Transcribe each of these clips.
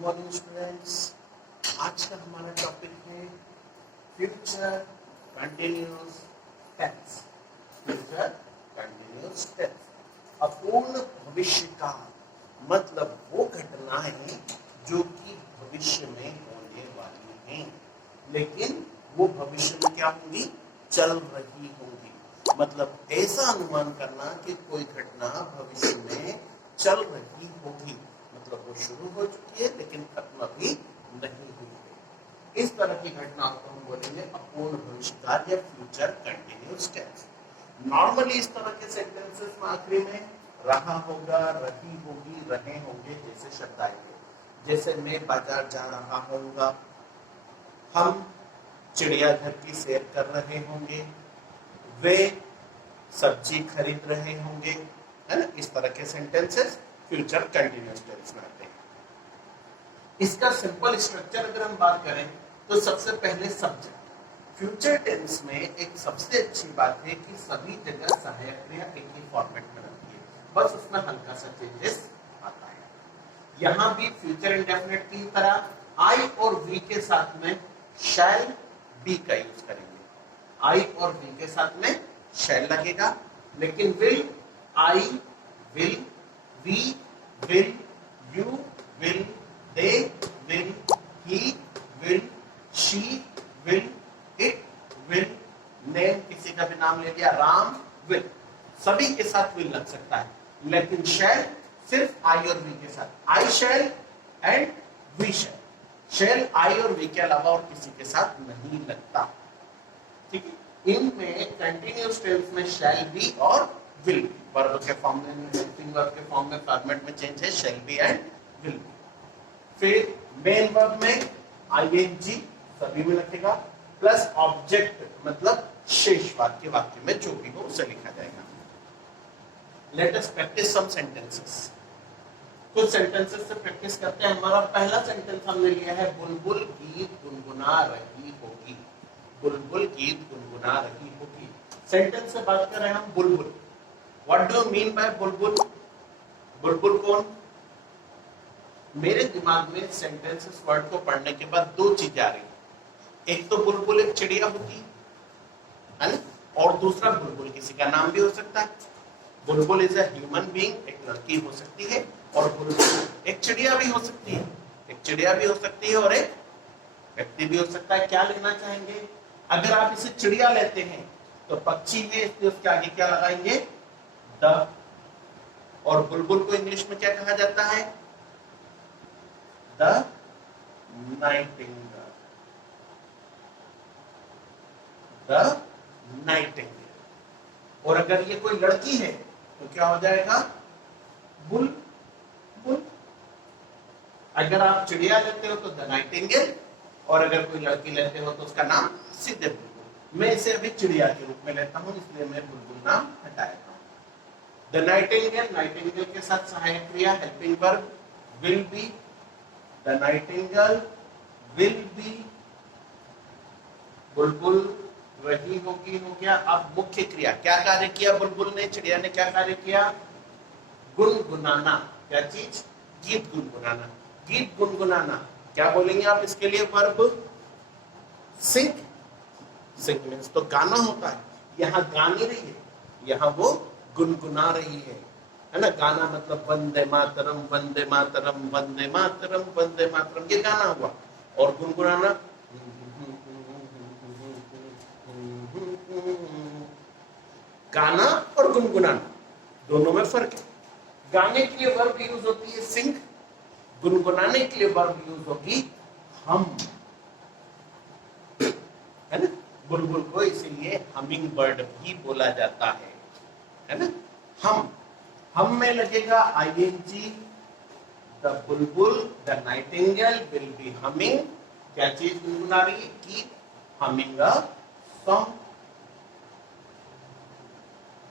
Morning students. आज का हमारा टॉपिक है future continuous tense. Future continuous tense, अपूर्ण भविष्य काल, मतलब वो घटनाएं जो कि भविष्य में होने वाली हैं, लेकिन वो भविष्य में क्या होंगी, चल रही होंगी। मतलब ऐसा अनुमान करना कि कोई घटना भविष्य में चल रही होगी, मतलब वो शुरू हो चुकी है लेकिन खत्म अभी नहीं हुई है। इस तरह की घटनाओं को हम बोलेंगे अपूर्ण भविष्यकाल या फ्यूचर कंटिन्यूअस टेंस। नॉर्मली इस तरह के सेंटेंसेस में आखिरी में रहा होगा, रही होगी, रहे होंगे जैसे शब्द आएंगे। जैसे मैं बाजार जा रहा होऊंगा, हम चिड़ियाघर की सैर कर रहे होंगे, वे सब्जी खरीद रहे होंगे, है ना। इस तरह के सेंटेंसेस फ्यूचर कंटिन्यूअस टेंस में आते हैं। इसका सिंपल स्ट्रक्चर अगर हम बात करें तो सबसे पहले सब्जेक्ट। फ्यूचर टेंस में एक सबसे अच्छी बात है कि सभी जगह सहायक क्रिया एक ही फॉर्मेट में रहती है, बस उसमें हल्का सा चेंजेस आता है। यहां भी फ्यूचर इंडेफिनिट की तरह आई और वी के साथ में शैल बी का यूज करेंगे। आई और वी के साथ में शैल लगेगा, लेकिन will, I will, we will, you will, they will, he will, she will, it will, name किसी का भी नाम ले लिया, राम will, सभी के साथ will लग सकता है, लेकिन shall सिर्फ I और V के साथ, I shall and we shall। shall I और V के अलावा और किसी के साथ नहीं लगता, ठीक है। इनमें कंटिन्यूअस टेंस में shall be और will be, वर्ब के फॉर्म में, हेल्पिंग वर्ब के फॉर्म में, फॉर्मेट में चेंज है shall be and will be। फिर मेन वर्ब में आईएनजी सभी में लिखेगा, प्लस ऑब्जेक्ट मतलब शेष वाक्य में जो भी हो उसे लिखा जाएगा। Let us practice some sentences. कुछ सेंटेंसेस से प्रैक्टिस करते हैं। हमारा पहला सेंटेंस हमने लिया है, बुलबुल गीत गुनगुना रही होगी। बुलबुल गीत गुनगुना रही होगी। सेंटेंस से बात कर रहे हैं हम बुलबुल। What do you mean by बुलबुल? बुलबुल कौन? मेरे दिमाग में सेंटेंसेस वर्ड को पढ़ने के बाद दो चीजें आ रही। एक तो बुलबुल एक चिड़िया होती है ना, और दूसरा बुलबुल किसी का नाम भी हो सकता है। बुलबुल इज अ ह्यूमन बीइंग, एक लड़की हो सकती है, और बुलबुल एक चिड़िया भी हो सकती है। एक चिड़िया भी हो सकती है और एक व्यक्ति भी हो सकता है। क्या लेना चाहेंगे? अगर आप इसे चिड़िया लेते हैं तो पक्षी है, इसलिए उसके आगे क्या लगाएंगे? द। और बुलबुल को इंग्लिश में क्या कहा जाता है? The nightingale, the nightingale। और अगर ये कोई लड़की है तो क्या हो जाएगा? Bull bull. अगर आप चिड़िया लेते हो तो द नाइटिंगेल, और अगर कोई लड़की लेते हो तो उसका नाम सीधे बुलबुल। मैं इसे अभी चिड़िया के रूप में लेता हूं, इसलिए मैं बुलबुल नाम हटाएगा। द नाइटिंगेल, नाइटिंगेल के साथ सहायक क्रिया helping verb will be. The nightingale will be, बुलबुल रही होगी हो गया। अब मुख्य क्रिया, क्या कार्य किया बुलबुल ने, चिड़िया ने क्या कार्य किया? गुनगुनाना। क्या चीज? गीत गुनगुनाना। गीत गुनगुनाना क्या बोलेंगे आप इसके लिए? वर्ब सिंग। सिंग मीन्स तो गाना होता है, यहाँ गा नहीं रही है, यहाँ वो गुनगुना रही है ना। गाना मतलब वंदे मातरम वंदे मातरम वंदे मातरम वंदे मातरम, ये गाना हुआ। और गुनगुनाना गाना और गुनगुनाना दोनों में फर्क है। गाने के लिए वर्ब यूज होती है सिंग, गुनगुनाने के लिए वर्ब यूज होगी हम, है ना। बुलबुल को इसीलिए हमिंग बर्ड भी बोला जाता है ना। हम में लगेगा ING. The Bulbul, the Nightingale will be humming. क्या चीज गुनगुना रही है? Keep humming a song.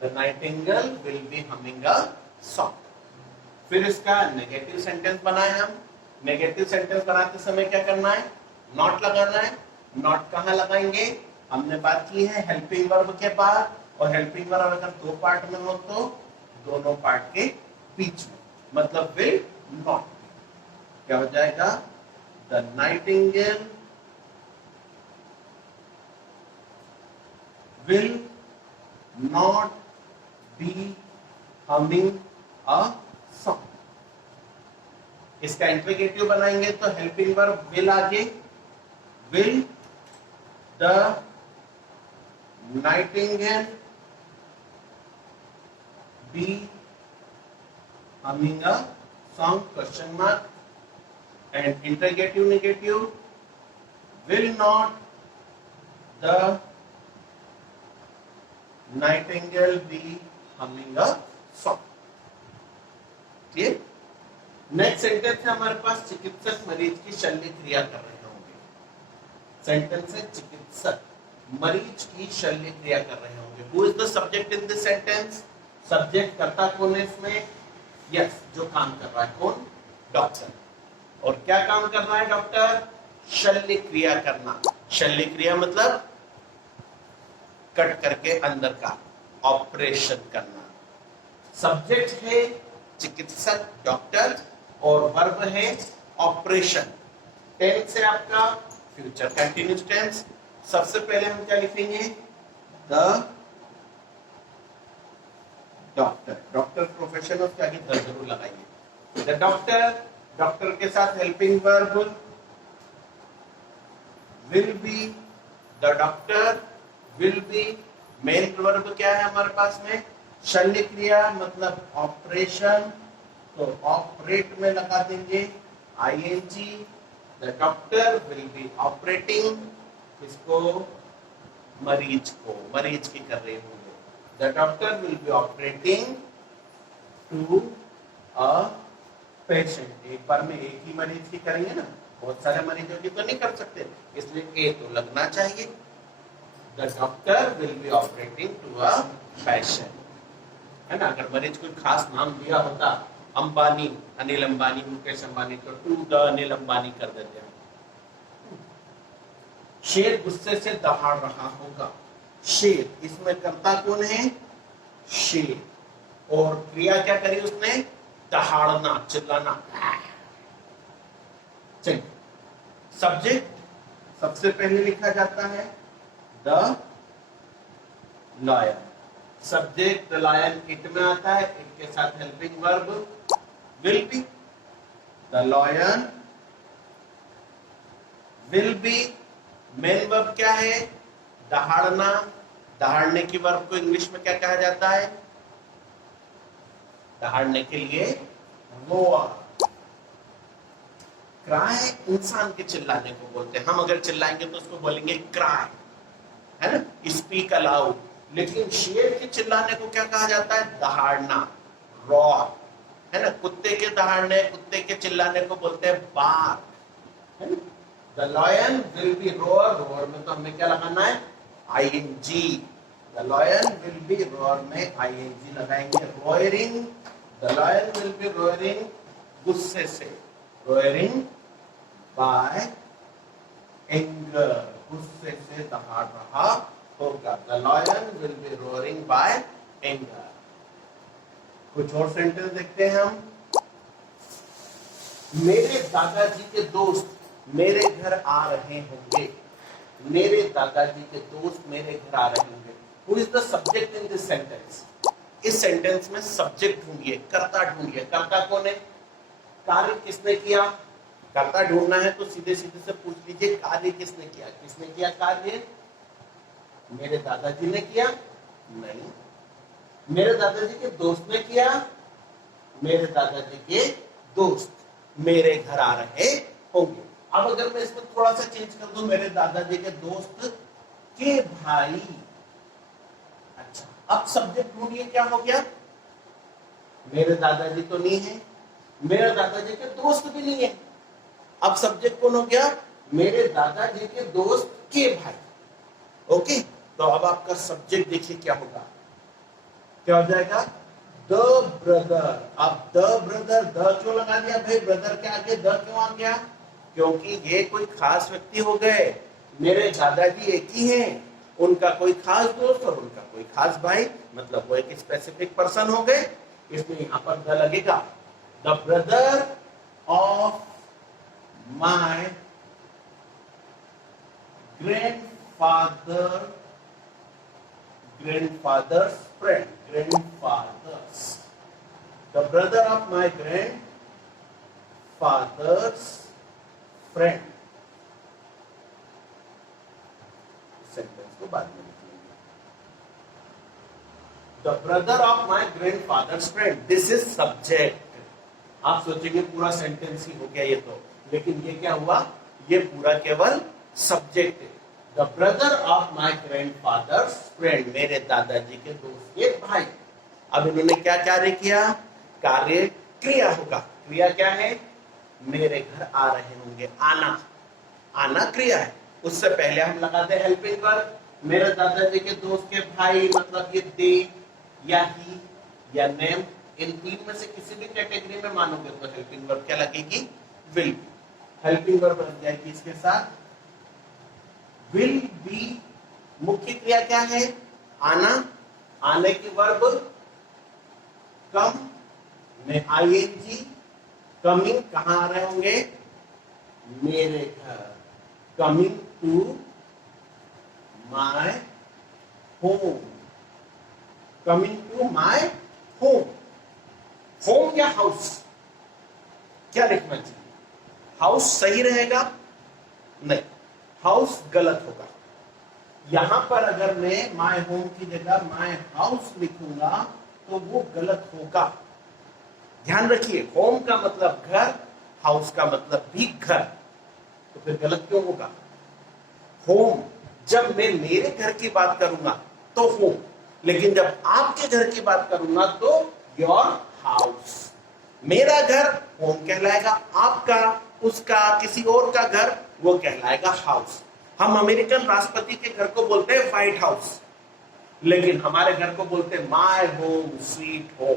The Nightingale will be humming a song. फिर इसका नेगेटिव सेंटेंस बनाए हम। नेगेटिव सेंटेंस बनाते समय क्या करना है? नॉट लगाना है। नॉट कहां लगाएंगे? हमने बात की है हेल्पिंग वर्ब के बाद, और हेल्पिंग वर्ब अगर दो पार्ट में हो तो दोनों पार्ट के बीच में, मतलब विल नॉट। क्या हो जाएगा? The Nightingale will not be humming a song. इसका इंट्रीगेटिव बनाएंगे तो हेल्पिंग वर्ब will आगे, will the nightingale be humming a song? Question mark. And interrogative negative, will not the nightingale be humming a song? Clear? Next sentence है हमारे पास, चिकित्सक मरीज की शल्य क्रिया कर रहे होंगे। सेंटेंस है चिकित्सक मरीज की शल्य क्रिया कर रहे होंगे। Who is the subject in this sentence? Subject कर्ता कौन है इसमें? यस, जो काम कर रहा है कौन? डॉक्टर। और क्या काम कर रहा है डॉक्टर? शल्य क्रिया करना। शल्य क्रिया मतलब कट करके अंदर का ऑपरेशन करना। सब्जेक्ट है चिकित्सक डॉक्टर और वर्ब है ऑपरेशन। टेंस है आपका फ्यूचर कंटिन्यूअस टेंस। सबसे पहले हम क्या लिखेंगे? The doctor. Doctor profession of क्या द जरूर लगाइए। द डॉक्टर, डॉक्टर के साथ helping verb will be. The doctor will B. Main verb क्या है हमारे पास में? शल्य क्रिया मतलब ऑपरेशन, तो ऑपरेट में लगा देंगे ing। The doctor will be operating, इसको मरीज को, मरीज की कर रहे होंगे। The doctor will be operating to a patient. एक बार में एक ही मरीज की करेंगे ना, बहुत सारे मरीजों की तो नहीं कर सकते, इसलिए ए तो लगना चाहिए। The doctor will be operating to a patient, है ना? अगर मरीज कोई खास नाम दिया होता, अंबानी, अनिल अंबानी, मुकेश अंबानी, तो टू द अनिल अंबानी कर देते हैं। शेर गुस्से से दहाड़ रहा होगा। शेर, इसमें कर्ता कौन है? शेर। और क्रिया क्या करी उसने? दहाड़ना, चिल्लाना। चलिए, सब्जेक्ट सबसे पहले लिखा जाता है the lion. Subject the lion it में आता है, इट के साथ helping verb will be. The lion will B. Main verb क्या है? दहाड़ना। दहाड़ने की वर्ब को इंग्लिश में क्या कहा जाता है? दहाड़ने के लिए रोअर। क्राई इंसान के चिल्लाने को बोलते हैं। हम अगर चिल्लाएंगे तो उसको बोलेंगे क्राई, है ना? Speak allowed. लेकिन शेर के चिल्लाने को क्या कहा जाता है? दहाड़ना, रॉर, है ना? कुत्ते के दहाड़ने, कुत्ते के चिल्लाने को बोलते हैं बार्क, है ना? The lion will B row or. Row or में तो हमें क्या लगाना है? ing। The lion will B, row or में ing लगाएंगे। रोयरिंग, द लॉयन विल बी रोयरिंग गुस्से से। रोयरिंग बाय एंगर, गुस्से से दहाड़ रहा होगा। The lion will be roaring by anger. कुछ और सेंटेंस देखते हैं हम। मेरे दादाजी के दोस्त मेरे घर आ रहे होंगे। मेरे दादाजी के दोस्त मेरे घर आ रहे होंगे। Who is the subject in this sentence? इस सेंटेंस में सब्जेक्ट ढूंढिए, कर्ता ढूंढिए। कर्ता कौन है? कार्य किसने किया? कर्ता ढूंढना है तो सीधे सीधे से पूछ लीजिए कार्य किसने किया। किसने किया कार्य? मेरे दादाजी ने किया? नहीं। मेरे दादाजी के दोस्त ने किया? मेरे दादाजी के दोस्त मेरे घर आ रहे होंगे। अब अगर मैं इसमें थोड़ा सा चेंज कर दूं, मेरे दादाजी के दोस्त के भाई। अच्छा, अब सब्जेक्ट ढूंढिए क्या हो गया? मेरे दादाजी तो नहीं है, मेरे दादाजी के दोस्त भी नहीं है। अब सब्जेक्ट कौन हो गया? मेरे दादाजी के दोस्त के भाई। ओके, तो अब आपका सब्जेक्ट देखिए क्या होगा, क्या हो जाएगा? The brother. अब द ब्रदर, द क्यों लगा दिया भाई? ब्रदर के आगे द क्यों आ गया? क्योंकि ये कोई खास व्यक्ति हो गए। मेरे दादाजी एक ही हैं, उनका कोई खास दोस्त और उनका कोई खास भाई, मतलब वो एक स्पेसिफिक पर्सन हो गए, इसमें यहाँ पर द लगेगा। The brother of my grandfather's friend. Grandfathers. The brother of my grandfather's friend. Sentence को बाद में लिखेंगे. The brother of my grandfather's friend. This is subject. आप सोचेंगे पूरा सेंटेंस ही हो गया ये तो, लेकिन ये क्या हुआ, ये पूरा केवल सब्जेक्ट है. The brother of my grandfathers friend, मेरे दादाजी के दोस्त के भाई. अब इन्होंने क्या कार्य किया, कार्य क्रिया होगा. क्रिया क्या है, मेरे घर आ रहे होंगे. आना, आना क्रिया है. उससे पहले हम लगाते हैं हेल्पिंग वर्ब. मेरे दादाजी के दोस्त के भाई, मतलब ये दे या ही या नेम, इन तीन में से किसी भी कैटेगरी में मानोगे तो हेल्पिंग वर्ब क्या लगेगी, विल. हेल्पिंग वर्ब लग जाएगी इसके साथ. विल बी, मुख्य क्रिया क्या है, आना. आने की वर्ब कम में आईएनजी. कमिंग, कहां आ रहे होंगे, मेरे घर. Coming to my home. Coming to my home. Home या हाउस, क्या लिखना चाहिए, हाउस सही रहेगा, नहीं, हाउस गलत होगा. यहां पर अगर मैं माय होम की जगह माय हाउस लिखूंगा तो वो गलत होगा. ध्यान रखिए, होम का मतलब घर, हाउस का मतलब भी घर, तो फिर गलत क्यों होगा. होम, जब मैं मेरे घर की बात करूंगा तो होम, लेकिन जब आपके घर की बात करूंगा तो योर हाउस. मेरा घर होम कहलाएगा, आपका, उसका, किसी और का घर वो कहलाएगा हाउस. हम अमेरिकन राष्ट्रपति के घर को बोलते हैं व्हाइट हाउस, लेकिन हमारे घर को बोलते हैं माय होम स्वीट होम.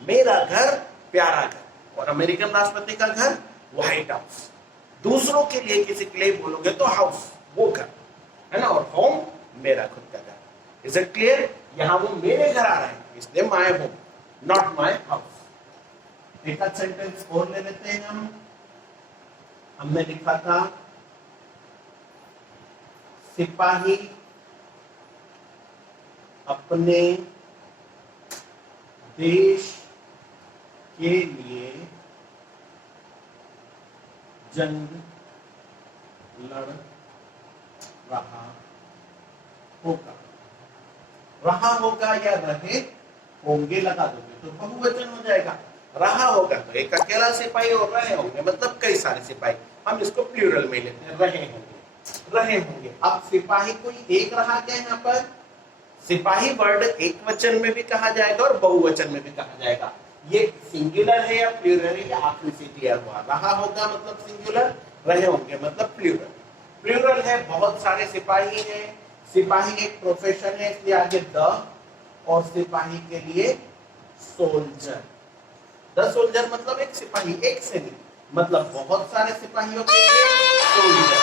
मेरा घर प्यारा घर, और अमेरिकन राष्ट्रपति का घर व्हाइट हाउस. दूसरों के लिए, किसी के लिए बोलोगे तो हाउस, वो घर है ना, और होम मेरा खुद का घर. Is it clear. यहां वो मेरे घर आ रहे हैं इसलिए my home, not my house. एक सेंटेंस और ले लेते हैं हम. हमने लिखा था सिपाही अपने देश के लिए जंग लड़ रहा होगा. रहा होगा या रहे होंगे लगा दोगे तो बहुवचन हो जाएगा. रहा होगा तो एक अकेला सिपाही, और रहे होंगे मतलब कई सारे सिपाही. हम इसको प्लूरल में लेते हैं, रहे होंगे, रहे होंगे. अब सिपाही कोई एक रहा क्या, यहाँ पर सिपाही वर्ड एक वचन में भी कहा जाएगा और बहुवचन में भी कहा जाएगा. ये सिंगुलर है या प्लूरल है, या आखिरी से क्लियर हुआ. रहा होगा मतलब सिंगुलर, रहे होंगे मतलब प्लूरल. प्लूरल है, बहुत सारे सिपाही हैं. सिपाही एक प्रोफेशन है इसलिए आगे द, और सिपाही के लिए सोल्जर. द सोल्जर मतलब एक सिपाही, एक से नहीं, मतलब बहुत सारे सिपाहियों के लिए सोल्जर.